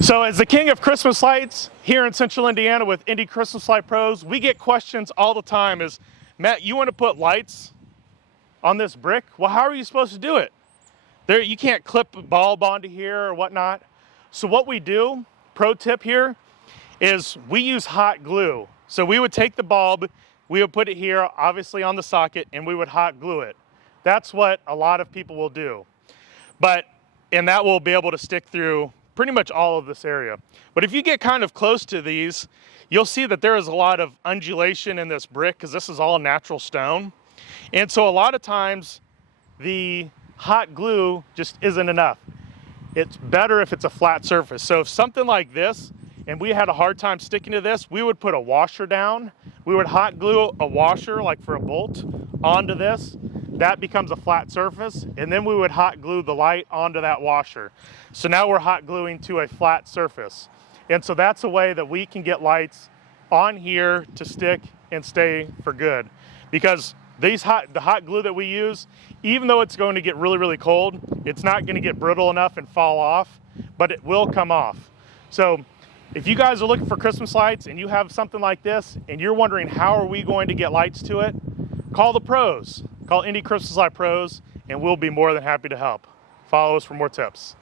So as the king of Christmas lights here in Central Indiana with Indy Christmas Light Pros, we get questions all the time is, Matt, you want to put lights on this brick? Well, how are you supposed to do it? You can't clip a bulb onto here or whatnot. So what we do, pro tip here, is we use hot glue. So we would take the bulb, we would put it here, obviously on the socket, and we would hot glue it. That's what a lot of people will do. And that will be able to stick through pretty much all of this area. But if you get kind of close to these, you'll see that there is a lot of undulation in this brick because this is all natural stone. And so a lot of times the hot glue just isn't enough. It's better if it's a flat surface. So if something like this, and we had a hard time sticking to this, we would put a washer down. We would hot glue a washer, like for a bolt, onto this. That becomes a flat surface, and then we would hot glue the light onto that washer. So now we're hot gluing to a flat surface. And so that's a way that we can get lights on here to stick and stay for good. Because the hot glue that we use, even though it's going to get really, really cold, it's not going to get brittle enough and fall off, but it will come off. So if you guys are looking for Christmas lights and you have something like this and you're wondering how are we going to get lights to it, call the pros. Call Indy Christmas Light Pros and we'll be more than happy to help. Follow us for more tips.